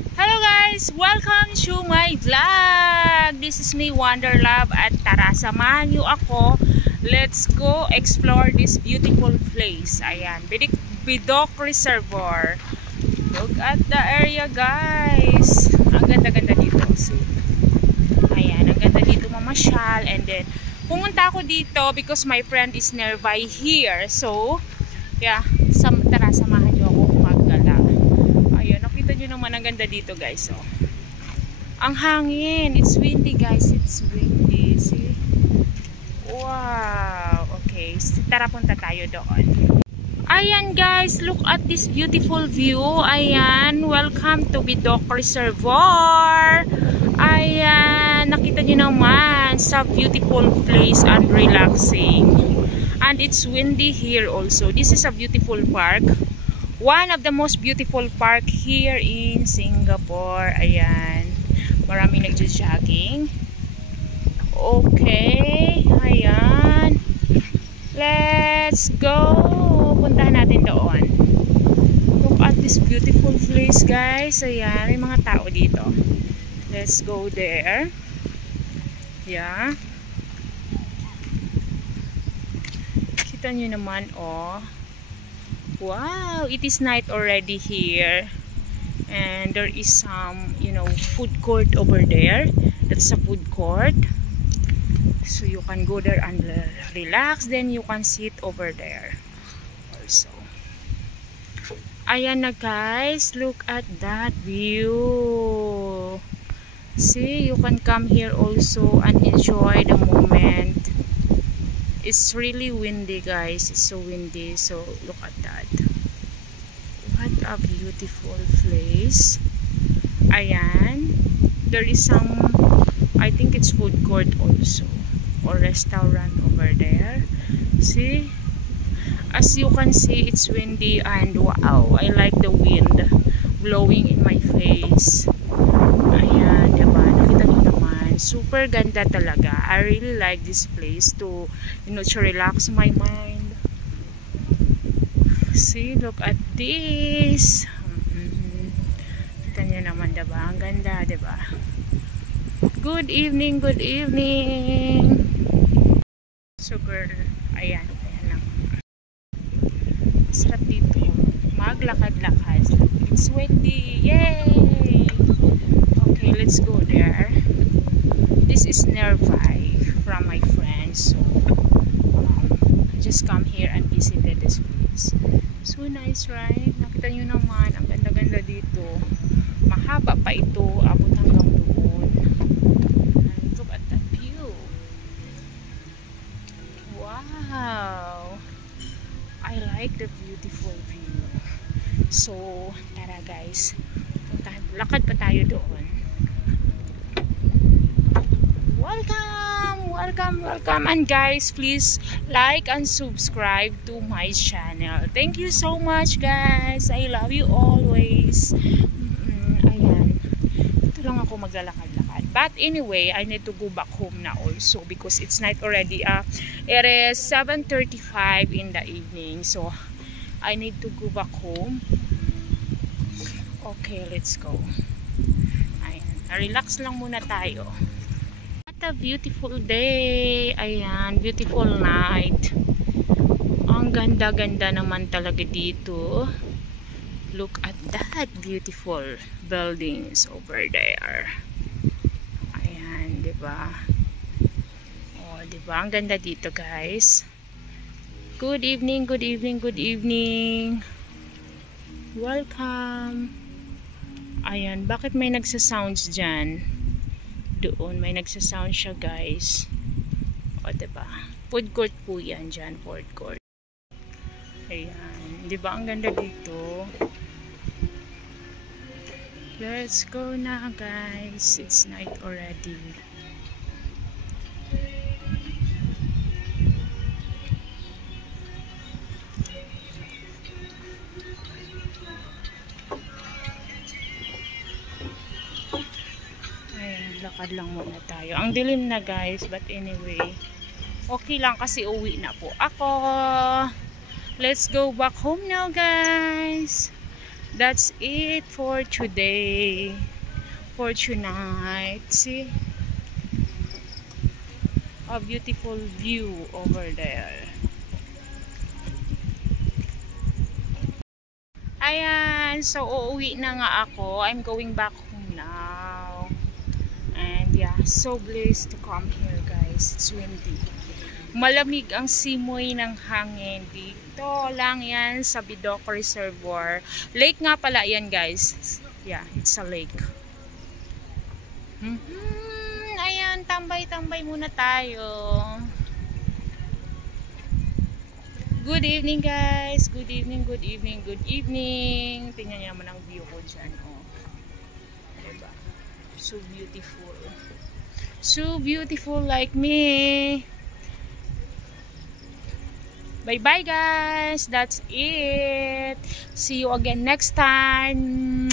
Hello guys! Welcome to my vlog! This is me, Wonder Love, at tara, samahan niyo ako. Let's go explore this beautiful place. Ayan, Bidok Reservoir. Look at the area guys. Ang ganda-ganda dito. So, ayan, ang ganda dito mamasyal. And then, pumunta ako dito because my friend is nearby here. So, yeah, tara, samahan niyo ako maggala. Ayun, nakita nyo naman ang ganda dito guys. Oh. Ang hangin. It's windy guys. It's windy. See? Wow. Okay. Tara, punta tayo doon. Ayan guys. Look at this beautiful view. Ayan. Welcome to Bidok Reservoir. Ayan. Nakita nyo naman sa beautiful place and relaxing. And it's windy here also. This is a beautiful park. One of the most beautiful park here in Singapore. Ayan. Maraming nagja-jogging. Okay. Ayan. Let's go. Puntahan natin doon. Look at this beautiful place guys. Ayan. May mga tao dito. Let's go there. Yeah. Kita nyo naman oh. Wow, it is night already here, and there is some, food court over there. That's a food court, so you can go there and relax. Then you can sit over there also. Ayan na guys, look at that view. See, you can come here also and enjoy the moment. It's really windy guys. It's so windy. So look at that. What a beautiful place. Ayan. There is some, I think it's food court also, or restaurant over there. See? As you can see, it's windy and wow, I like the wind blowing in my face. Ayan, diba? Nakita nyo naman. Super ganda talaga. I really like this place to, to relax my mind. See, look at this. Kita nyo naman, diba? Ang ganda, diba? Good evening, good evening. So girl, ayan, ayan lang. Sarap dito. Maglakad-lakad. It's windy. Yay! Okay, let's go there. This is nearby from my friends, so just come here and visited this place. So nice, right? Nakita nyo naman, ang ganda-ganda dito. Mahaba pa ito, abot hanggang doon. And look at that view. Wow! I like the beautiful view. So, tara guys, lakad pa tayo doon. Welcome, and guys, please like and subscribe to my channel. Thank you so much guys. I love you always. Ayan, ito lang ako maglalakad-lakad, but anyway, I need to go back home na also because it's night already. It is 7:35 in the evening, so I need to go back home. Okay, let's go. Ayan, relax lang muna tayo. A beautiful day. Ayan, beautiful night. Ang ganda-ganda naman talaga dito. Look at that beautiful buildings over there. Ayan, diba? Oh, diba? Ang ganda dito guys. Good evening, good evening, good evening. Welcome. Ayan, bakit may nagsasounds dyan? Doon may nagsasound siya guys. O diba, food court po yan dyan, food court. Ayan, diba ang ganda dito. Let's go na guys, it's night already. Lakad lang muna tayo. Ang dilim na guys, but anyway, okay lang kasi uwi na po ako. Let's go back home now guys. That's it for today. For tonight. See? A beautiful view over there. Ayan, so uuwi na nga ako. I'm going back home now. And yeah, so blessed to come here, guys. It's windy. Malamig ang simoy ng hangin. Dito lang yan sa Bidok Reservoir. Lake nga pala yan, guys. Yeah, it's a lake. Ayan, tambay-tambay muna tayo. Good evening, guys. Good evening, good evening, good evening. Tingnan niyo naman ang view ko dyan. Oh. Diba? So beautiful. So beautiful like me. Bye-bye, guys. That's it. See you again next time.